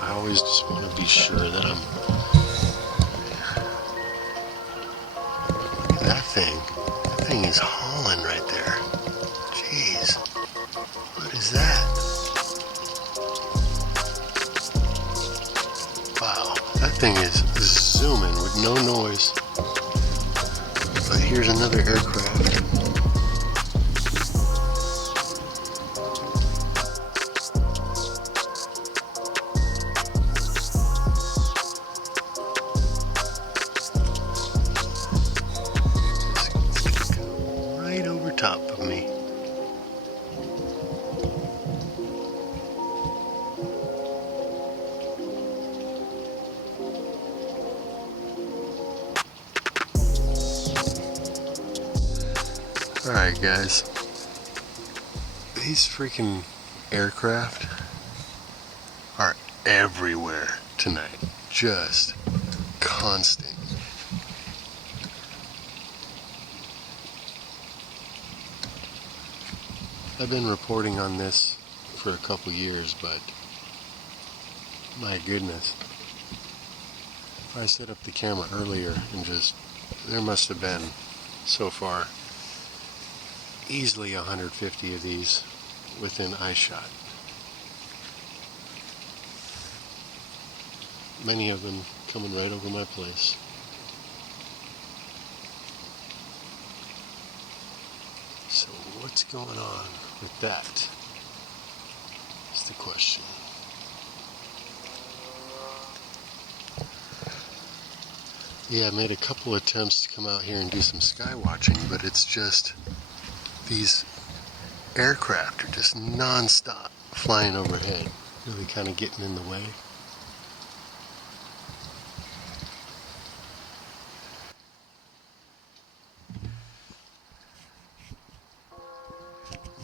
I always just want to be sure that I'm... Look at that thing. That thing is hauling right there. Jeez. What is that? Wow. That thing is zooming with no noise. But here's another aircraft. Right over top of me. Alright guys, these freaking aircraft are everywhere tonight, just constant. I've been reporting on this for a couple years, but my goodness, I set up the camera earlier and just, there must have been so far easily 150 of these within eyeshot. Many of them coming right over my place. So what's going on with that? Is the question. Yeah, I made a couple attempts to come out here and do some sky watching, but it's just these aircraft are just non-stop flying overhead, really kind of getting in the way.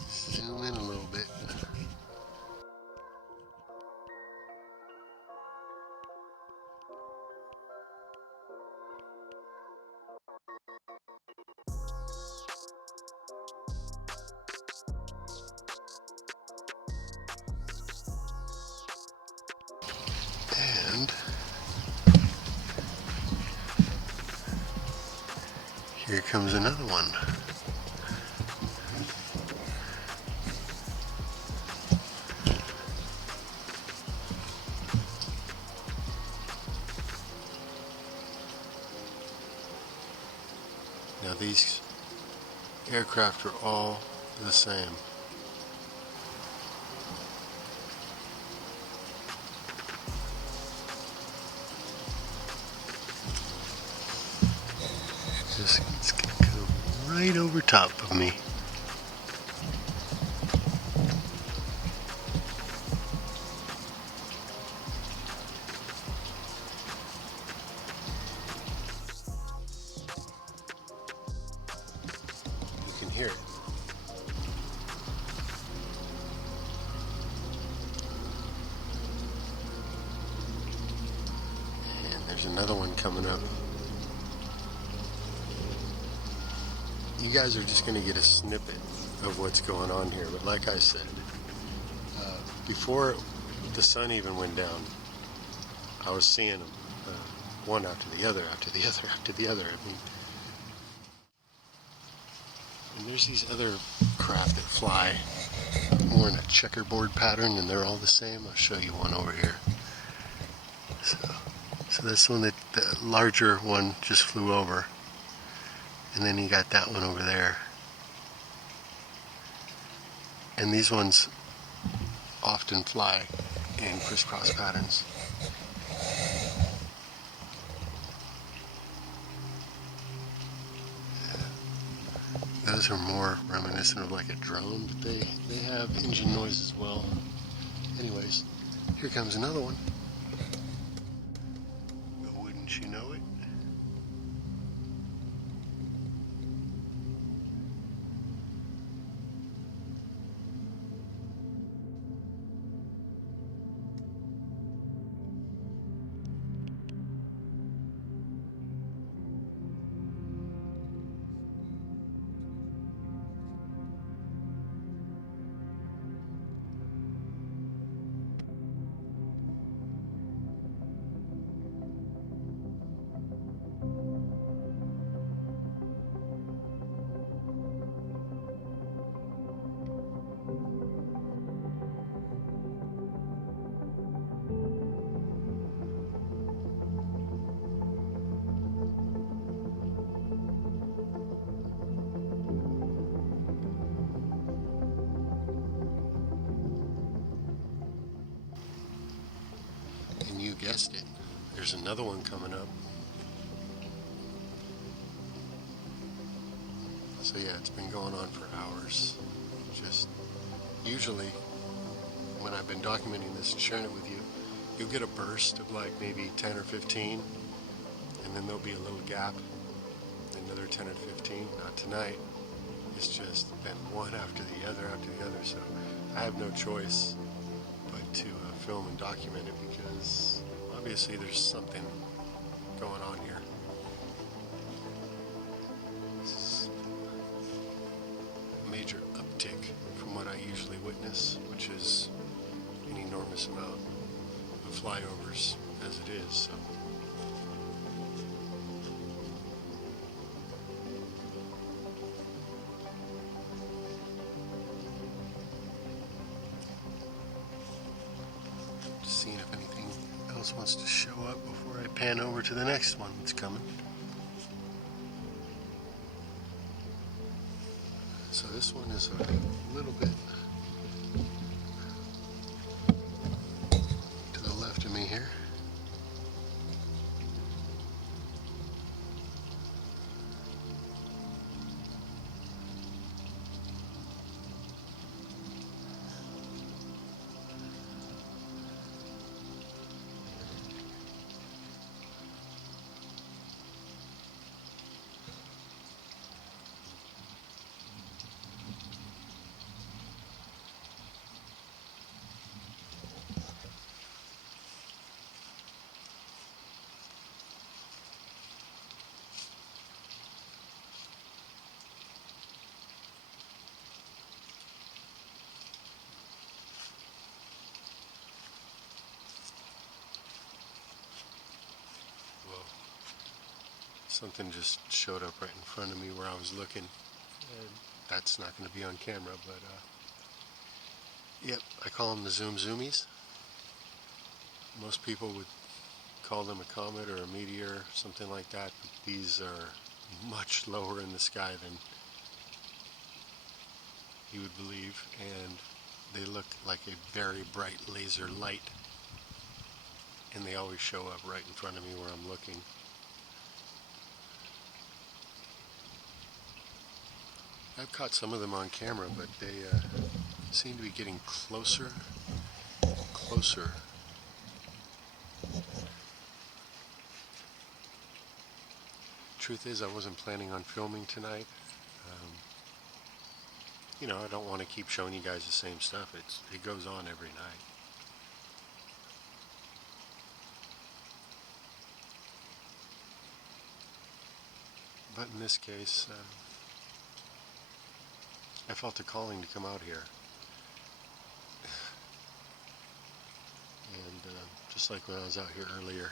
Zoom in a little bit. And here comes another one. Now these aircraft are all the same. It's gonna go right over top of me. You can hear it. And there's another one coming up. You guys are just going to get a snippet of what's going on here, but like I said, before the sun even went down, I was seeing them one after the other, after the other, after the other. I mean, and there's these other craft that fly more in a checkerboard pattern, and they're all the same. I'll show you one over here. So this one, that the larger one just flew over. And then you got that one over there. And these ones often fly in crisscross patterns. Those are more reminiscent of like a drone, but they have engine noise as well. Anyways, here comes another one. Wouldn't you know it? you guessed it, there's another one coming up. So yeah, it's been going on for hours. Just usually when I've been documenting this and sharing it with you, you'll get a burst of like maybe 10 or 15, and then there'll be a little gap, another 10 or 15. Not tonight. It's just been one after the other after the other. So I have no choice but to film and document it, because obviously there's something going on here. It's a major uptick from what I usually witness, which is an enormous amount of flyovers as it is. So just seeing if anything else wants to show up before I pan over to the next one that's coming. So this one is a little bit to the left of me here. Something just showed up right in front of me where I was looking, and that's not going to be on camera, but yep, I call them the Zoom Zoomies. Most people would call them a comet or a meteor, something like that, but these are much lower in the sky than you would believe, and they look like a very bright laser light, and they always show up right in front of me where I'm looking. I've caught some of them on camera, but they seem to be getting closer and closer. Truth is, I wasn't planning on filming tonight. You know, I don't want to keep showing you guys the same stuff. It goes on every night. But in this case, I felt a calling to come out here. And just like when I was out here earlier,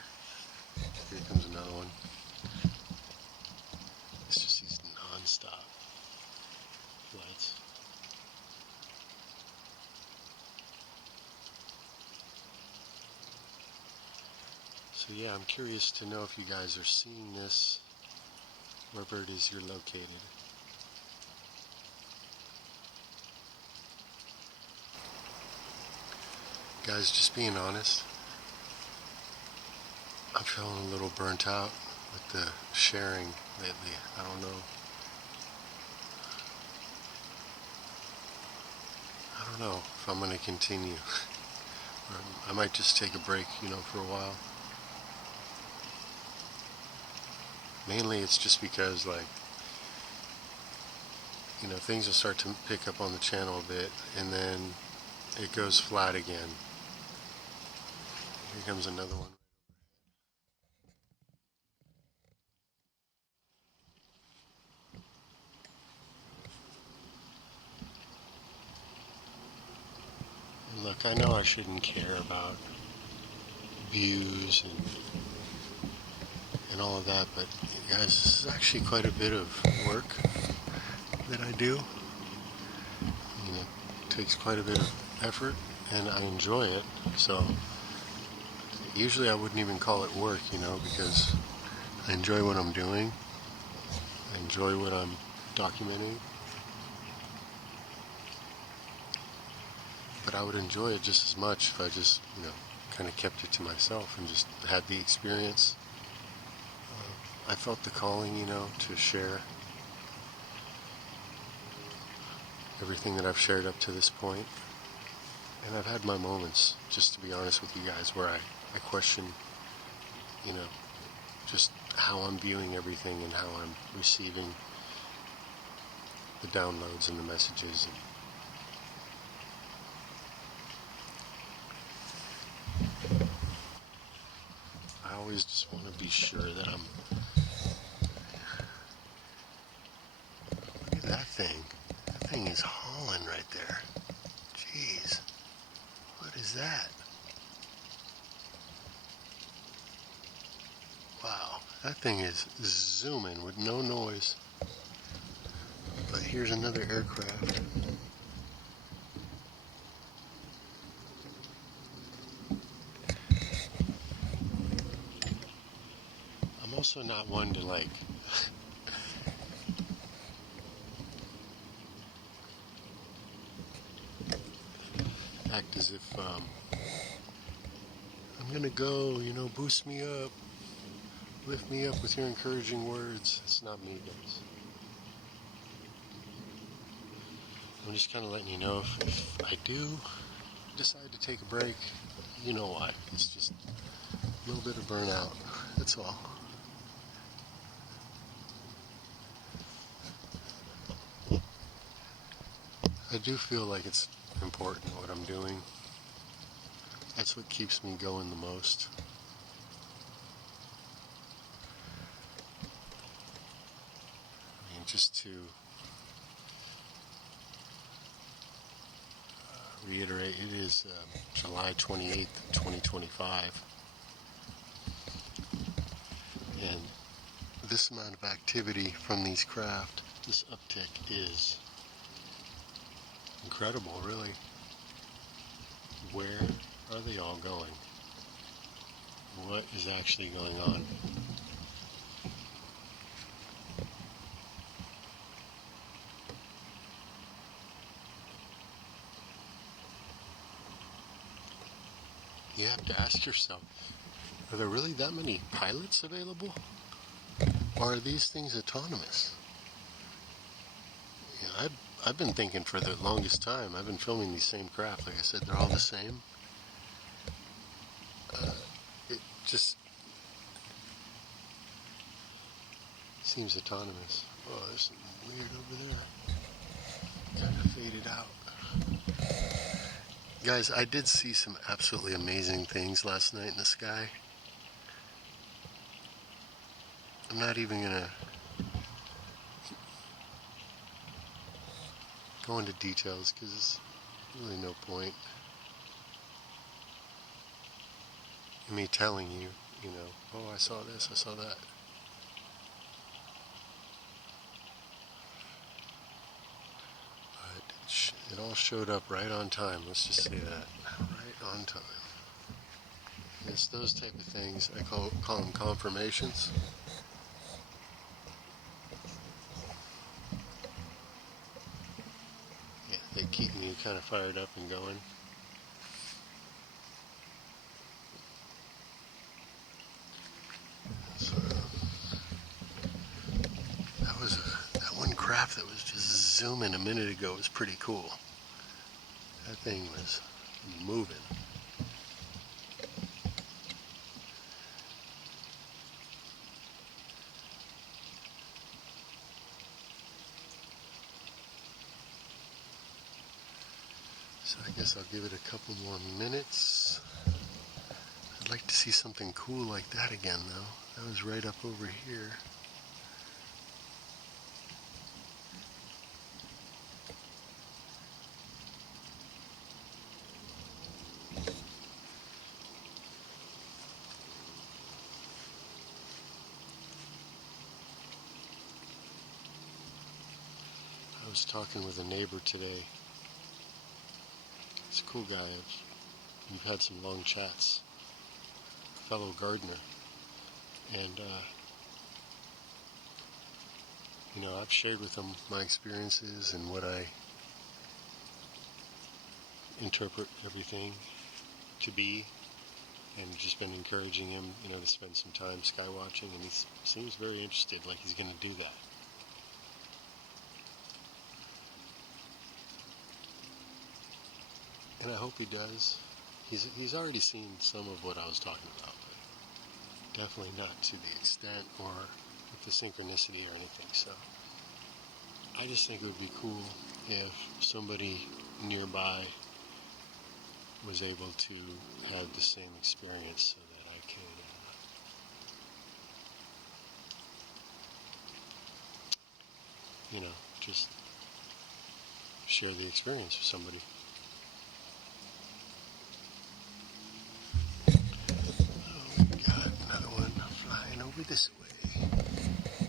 here comes another one. It's just these non-stop flights. So yeah, I'm curious to know if you guys are seeing this wherever it is you're located. Guys, just being honest, I'm feeling a little burnt out with the sharing lately. I don't know if I'm going to continue. I might just take a break, for a while. Mainly it's just because, things will start to pick up on the channel a bit, and then it goes flat again. Here comes another one. And look, I know I shouldn't care about views and all of that, but guys, this is actually quite a bit of work that I do. It takes quite a bit of effort, and I enjoy it. So usually I wouldn't even call it work, because I enjoy what I'm doing. I enjoy what I'm documenting. But I would enjoy it just as much if I just, kind of kept it to myself and just had the experience. I felt the calling, to share everything that I've shared up to this point. And I've had my moments, just to be honest with you guys, where I question, just how I'm viewing everything and how I'm receiving the downloads and the messages. I always just want to be sure that I'm... Look at that thing. That thing is hauling right there. Jeez. What is that? Wow. That thing is zooming with no noise. But here's another aircraft. I'm also not one to act as if I'm gonna go, boost me up, lift me up with your encouraging words. It's not me, guys. I'm just kind of letting you know if I do decide to take a break, you know why. It's just a little bit of burnout. That's all. I do feel like it's important what I'm doing. That's what keeps me going the most. I mean, just to reiterate, it is July 28th, 2025. And this amount of activity from these craft, this uptick is incredible, really. Where are they all going? What is actually going on? You have to ask yourself, are there really that many pilots available? Or are these things autonomous? I've been thinking for the longest time, I've been filming these same craft, like I said, they're all the same. It just seems autonomous. Oh, there's something weird over there. Kind of faded out. Guys, I did see some absolutely amazing things last night in the sky. I'm not even gonna go into details because there's really no point in me telling you, oh, I saw this, I saw that. But it all showed up right on time, let's just say that. Right on time. It's those type of things, I call them confirmations. Yeah, they keep me kind of fired up and going. So, that one craft that was just zooming a minute ago was pretty cool. That thing was moving. So I guess I'll give it a couple more minutes. I'd like to see something cool like that again, though. That was right up over here. I was talking with a neighbor today. He's a cool guy. We've had some long chats. Fellow gardener. And, I've shared with him my experiences and what I interpret everything to be. and just been encouraging him, to spend some time sky watching, and he seems very interested, like he's going to do that. And I hope he does. He's already seen some of what I was talking about, but definitely not to the extent or with the synchronicity or anything. So I just think it would be cool if somebody nearby was able to have the same experience, so that I could just share the experience with somebody. Oh, we got another one flying over this way.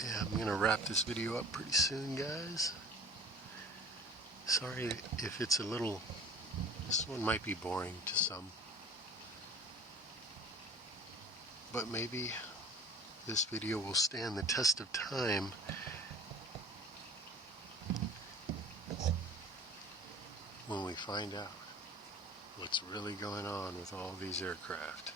Yeah, I'm gonna wrap this video up pretty soon, guys. Sorry if it's this one might be boring to some, but maybe this video will stand the test of time when we find out what's really going on with all these aircraft.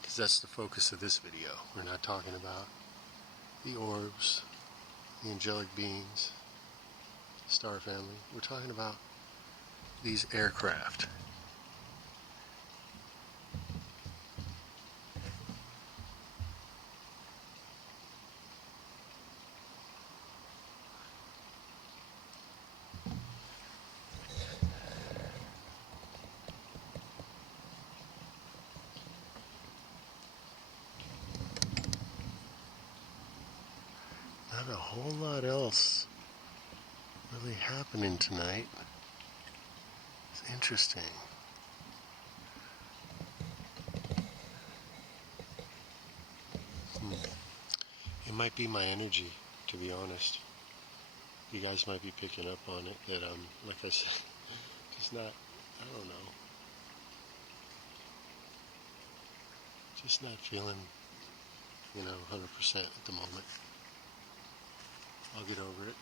Because that's the focus of this video. We're not talking about the orbs, the angelic beings, star family. We're talking about these aircraft. Not a whole lot else really happening tonight. It's interesting. It might be my energy, to be honest. You guys might be picking up on it, that like I said, just not, I don't know, just not feeling, 100% at the moment. I'll get over it.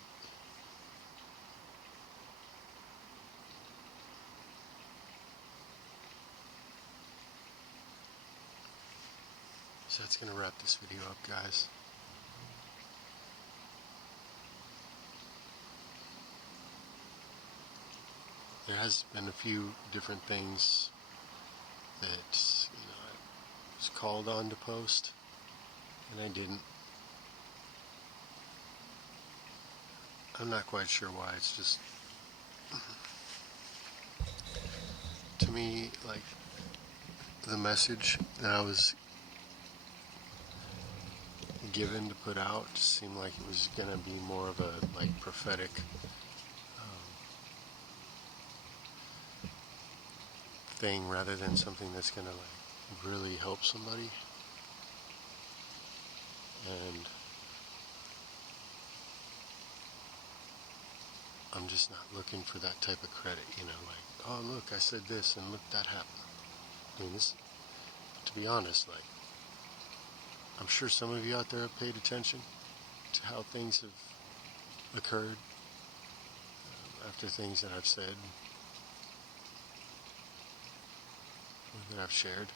So that's going to wrap this video up, guys. There has been a few different things that, I was called on to post, and I didn't. I'm not quite sure why. It's just, to me, like, the message that I was given to put out just seemed like it was going to be more of a, prophetic thing, rather than something that's going to, really help somebody. And I'm just not looking for that type of credit, oh, look, I said this, and look, that happened. I mean, to be honest, I'm sure some of you out there have paid attention to how things have occurred after things that I've said or that I've shared.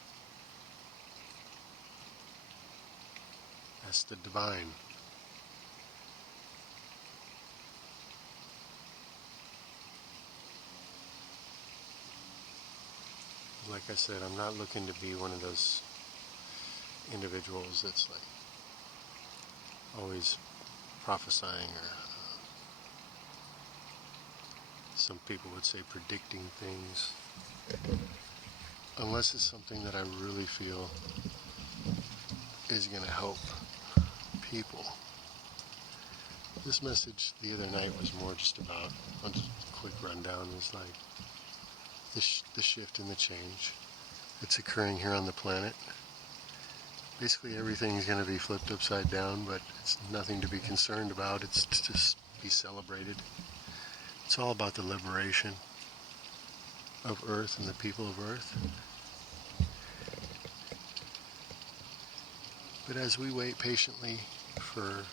That's the divine. Like I said, I'm not looking to be one of those individuals that's always prophesying, or some people would say predicting things, unless it's something that I really feel is going to help people. This message the other night was more just about, just a quick rundown, was the shift and the change that's occurring here on the planet. Basically everything's going to be flipped upside down, but it's nothing to be concerned about. It's to just be celebrated. It's all about the liberation of Earth and the people of Earth. But as we wait patiently for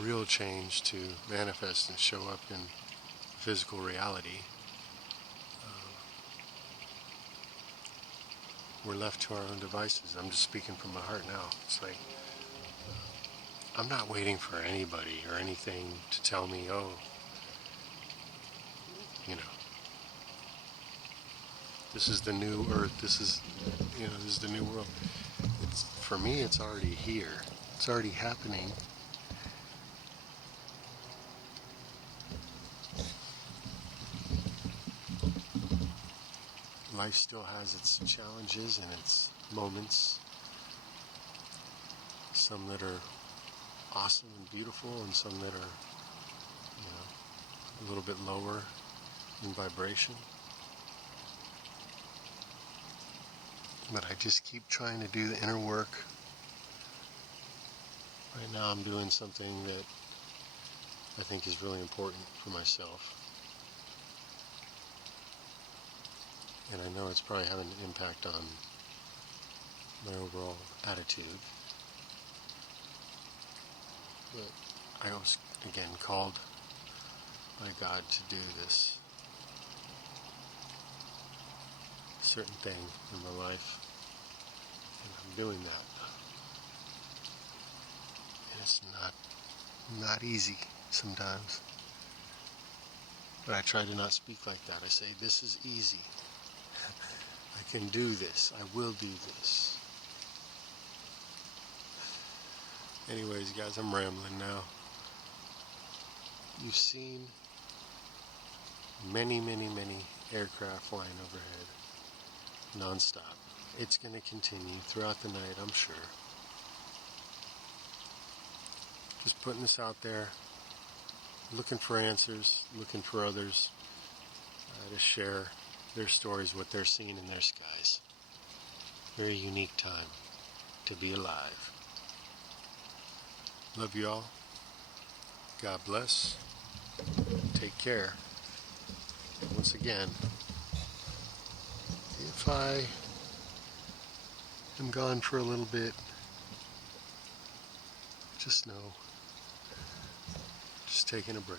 real change to manifest and show up in physical reality. We're left to our own devices. I'm just speaking from my heart now. It's like, I'm not waiting for anybody or anything to tell me, oh, you know, this is the new earth, this is the new world. For me, it's already here. It's already happening. Life still has its challenges and its moments. Some that are awesome and beautiful, and some that are, a little bit lower in vibration. But I just keep trying to do the inner work. Right now I'm doing something that I think is really important for myself. And I know it's probably having an impact on my overall attitude. But I was, again, called by God to do this certain thing in my life. And I'm doing that. And it's not easy sometimes. But I try to not speak like that. I say, this is easy. I can do this. I will do this. Anyways, guys, I'm rambling now. You've seen many, many, many aircraft flying overhead, non-stop. It's going to continue throughout the night, I'm sure. Just putting this out there, looking for answers, looking for others to share their stories, what they're seeing in their skies. Very unique time to be alive. Love you all. God bless. Take care. And once again, if I am gone for a little bit, just know, just taking a break.